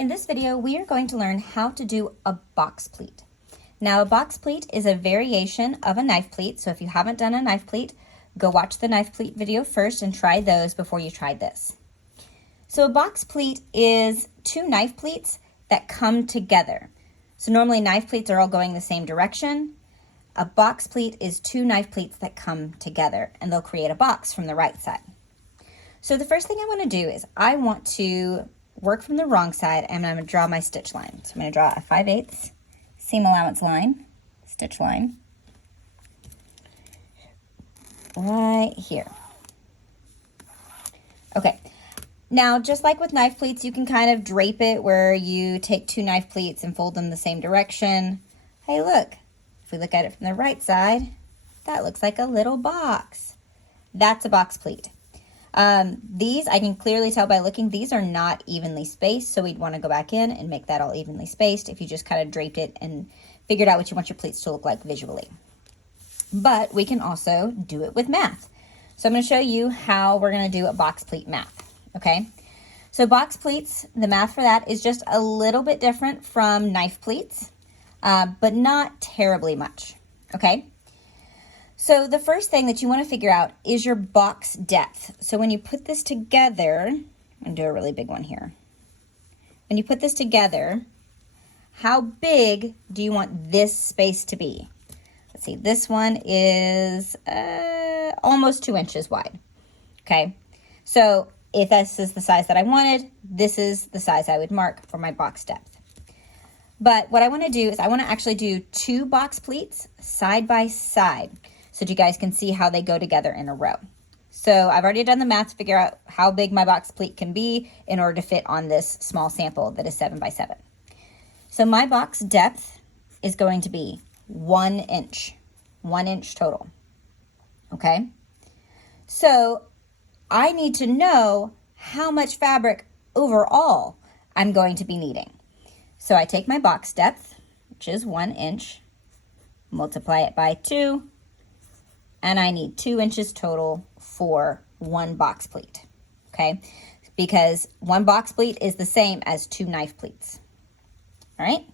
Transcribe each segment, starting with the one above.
In this video, we are going to learn how to do a box pleat. Now, a box pleat is a variation of a knife pleat, so if you haven't done a knife pleat, go watch the knife pleat video first and try those before you try this. So a box pleat is two knife pleats that come together. So normally knife pleats are all going the same direction. A box pleat is two knife pleats that come together, and they'll create a box from the right side. So the first thing I want to do is I want to work from the wrong side, and I'm going to draw my stitch line. So I'm going to draw a 5/8 seam allowance line, stitch line, right here. Okay, now just like with knife pleats, you can kind of drape it where you take two knife pleats and fold them the same direction. Hey, look, if we look at it from the right side, that looks like a little box. That's a box pleat. These, I can clearly tell by looking, these are not evenly spaced, so we'd want to go back in and make that all evenly spaced if you just kind of draped it and figured out what you want your pleats to look like visually. But we can also do it with math. So I'm going to show you how we're going to do a box pleat math, okay? So box pleats, the math for that is just a little bit different from knife pleats, but not terribly much, okay? So the first thing that you want to figure out is your box depth. So when you put this together, I'm going to do a really big one here. When you put this together, how big do you want this space to be? Let's see, this one is almost 2 inches wide, okay? So if this is the size that I wanted, this is the size I would mark for my box depth. But what I want to do is I want to actually do two box pleats side by side, so that you guys can see how they go together in a row. So I've already done the math to figure out how big my box pleat can be in order to fit on this small sample that is 7 by 7. So my box depth is going to be 1 inch, 1 inch total, okay? So I need to know how much fabric overall I'm going to be needing. So I take my box depth, which is 1 inch, multiply it by 2, and I need 2 inches total for one box pleat, okay? Because one box pleat is the same as two knife pleats, all right?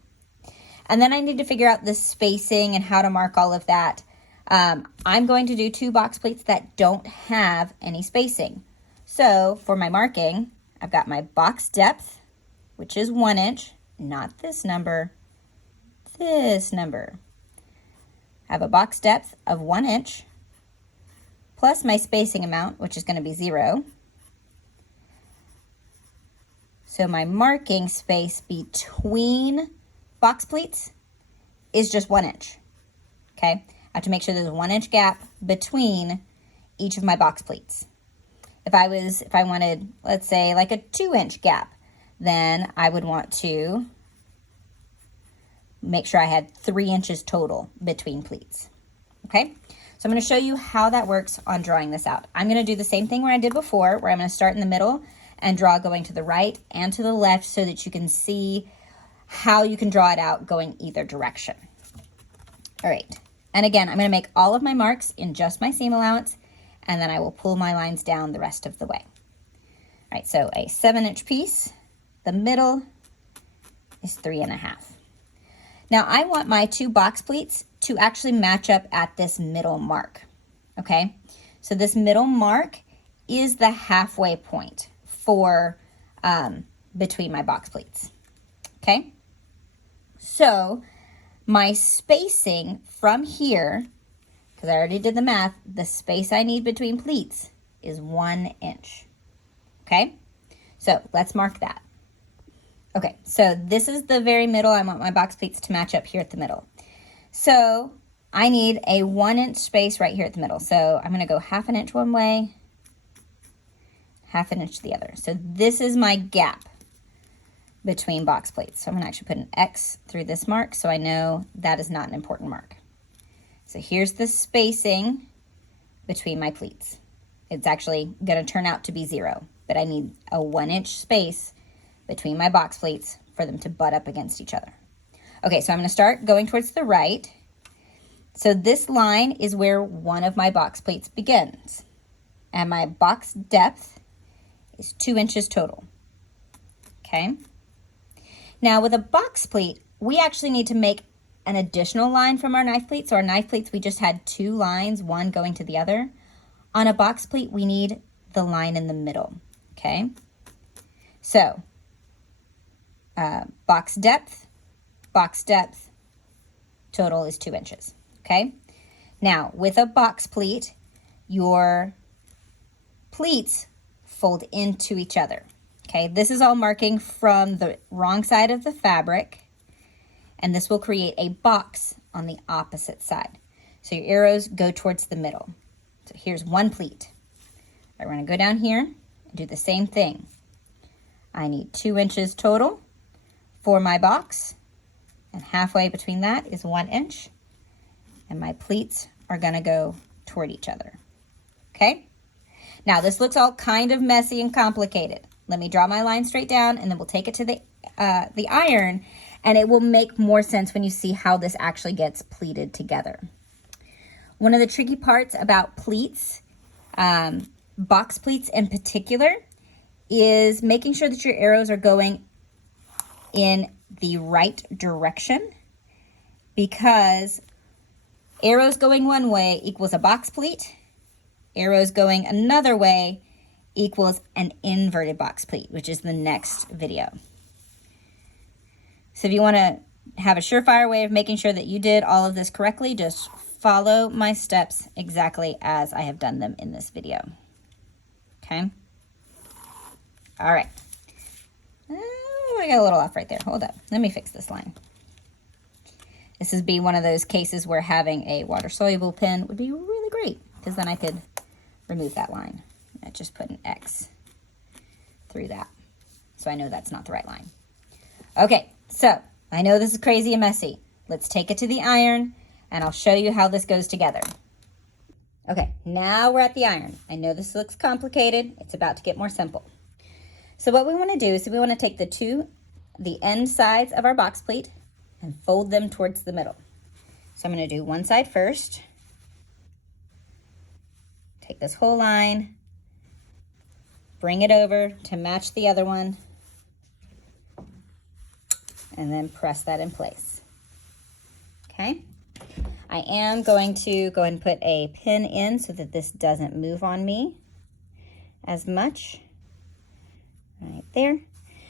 And then I need to figure out the spacing and how to mark all of that. I'm going to do two box pleats that don't have any spacing. So for my marking, I've got my box depth, which is 1 inch, not this number, this number. I have a box depth of 1 inch, plus my spacing amount, which is going to be 0. So my marking space between box pleats is just 1 inch, okay? I have to make sure there's a 1 inch gap between each of my box pleats. If I wanted, let's say, like a 2 inch gap, then I would want to make sure I had 3 inches total between pleats, okay? So I'm going to show you how that works on drawing this out. I'm going to do the same thing where I did before, where I'm going to start in the middle and draw going to the right and to the left so that you can see how you can draw it out going either direction. All right, and again, I'm going to make all of my marks in just my seam allowance, and then I will pull my lines down the rest of the way. All right, so a 7-inch piece, the middle is 3.5. Now I want my two box pleats to actually match up at this middle mark, okay? So this middle mark is the halfway point for between my box pleats, okay? So my spacing from here, because I already did the math, the space I need between pleats is 1 inch, okay? So let's mark that. Okay, so this is the very middle. I want my box pleats to match up here at the middle. So I need a 1 inch space right here at the middle. So I'm gonna go 1/2 inch one way, 1/2 inch the other. So this is my gap between box pleats. So I'm gonna actually put an X through this mark so I know that is not an important mark. So here's the spacing between my pleats. It's actually gonna turn out to be 0, but I need a 1 inch space between my box pleats for them to butt up against each other. Okay, so I'm going to start going towards the right. So this line is where one of my box pleats begins. And my box depth is 2 inches total. Okay. Now with a box pleat, we actually need to make an additional line from our knife pleat. So our knife pleats, we just had 2 lines, one going to the other. On a box pleat, we need the line in the middle, okay? So box depth, total is 2 inches, okay? Now with a box pleat, your pleats fold into each other, okay? This is all marking from the wrong side of the fabric, and this will create a box on the opposite side. So your arrows go towards the middle. So here's one pleat. All right, we're gonna go down here and do the same thing. I need 2 inches total for my box, and halfway between that is 1 inch, and my pleats are gonna go toward each other, okay? Now this looks all kind of messy and complicated. Let me draw my line straight down, and then we'll take it to the iron, and it will make more sense when you see how this actually gets pleated together. One of the tricky parts about pleats, box pleats in particular, is making sure that your arrows are going in the right direction, because arrows going one way equals a box pleat, arrows going another way equals an inverted box pleat, which is the next video. So if you want to have a surefire way of making sure that you did all of this correctly, just follow my steps exactly as I have done them in this video. Okay? All right. Oh, I got a little off right there. Hold up. Let me fix this line. This would be one of those cases where having a water-soluble pen would be really great, because then I could remove that line. I just put an X through that, so I know that's not the right line. Okay, so I know this is crazy and messy. Let's take it to the iron, and I'll show you how this goes together. Okay, now we're at the iron. I know this looks complicated. It's about to get more simple. So what we want to do is we want to take the end sides of our box pleat and fold them towards the middle. So I'm going to do one side first. Take this whole line, bring it over to match the other one, and then press that in place. Okay? I am going to go ahead and put a pin in so that this doesn't move on me as much. Right there.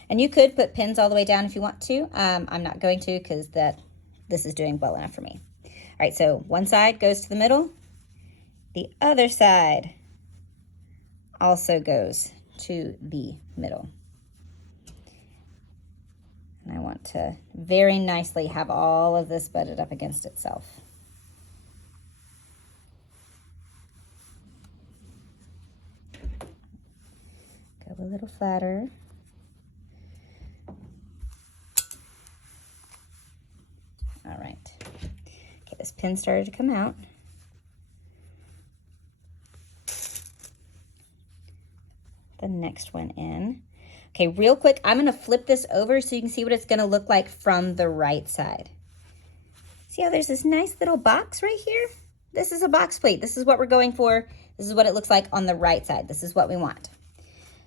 And you could put pins all the way down if you want to. I'm not going to, because this is doing well enough for me. All right, so one side goes to the middle. The other side also goes to the middle. And I want to very nicely have all of this butted up against itself. Go a little flatter. All right. Okay, this pin started to come out. The next one in. Okay, real quick, I'm going to flip this over so you can see what it's going to look like from the right side. See how there's this nice little box right here? This is a box pleat. This is what we're going for. This is what it looks like on the right side. This is what we want.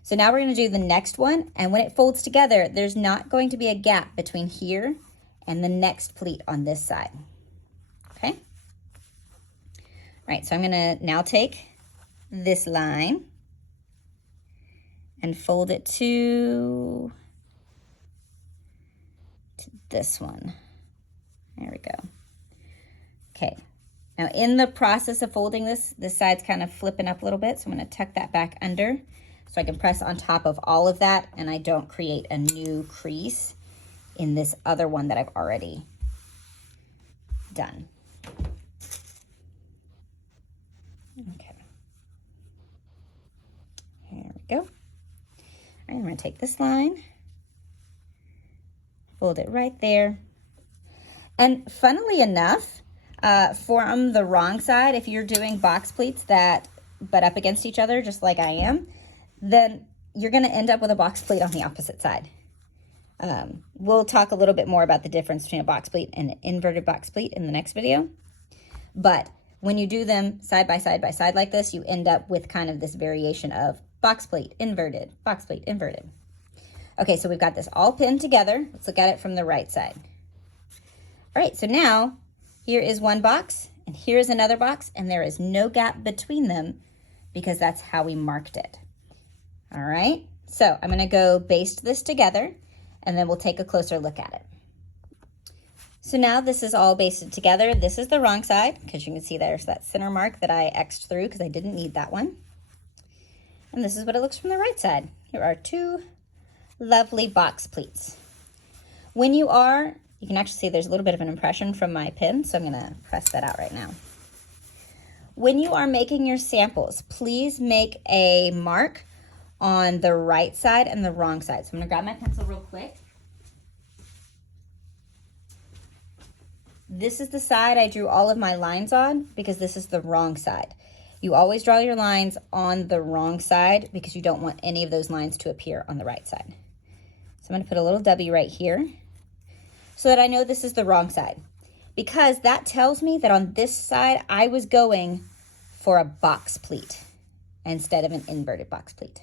So now we're going to do the next one, and when it folds together, there's not going to be a gap between here and the next pleat on this side. Okay? All right, so I'm going to now take this line and fold it to this one. There we go. Okay, now in the process of folding this side's kind of flipping up a little bit, so I'm going to tuck that back under so I can press on top of all of that and I don't create a new crease in this other one that I've already done. Okay. Here we go. All right, I'm going to take this line, fold it right there. And funnily enough, from the wrong side, if you're doing box pleats that butt up against each other, just like I am, then you're going to end up with a box pleat on the opposite side. We'll talk a little bit more about the difference between a box pleat and an inverted box pleat in the next video. But when you do them side by side like this, you end up with kind of this variation of box pleat, inverted, box pleat, inverted. Okay, so we've got this all pinned together. Let's look at it from the right side. All right, so now here is one box and here is another box, and there is no gap between them because that's how we marked it. All right, so I'm gonna go baste this together and then we'll take a closer look at it. So now this is all basted together. This is the wrong side because you can see there's that center mark that I X'd through because I didn't need that one. And this is what it looks from the right side. Here are two lovely box pleats. When you can actually see there's a little bit of an impression from my pin, so I'm gonna press that out right now. When you are making your samples, please make a mark on the right side and the wrong side. So I'm gonna grab my pencil real quick. This is the side I drew all of my lines on because this is the wrong side. You always draw your lines on the wrong side because you don't want any of those lines to appear on the right side. So I'm gonna put a little W right here so that I know this is the wrong side, because that tells me that on this side I was going for a box pleat instead of an inverted box pleat.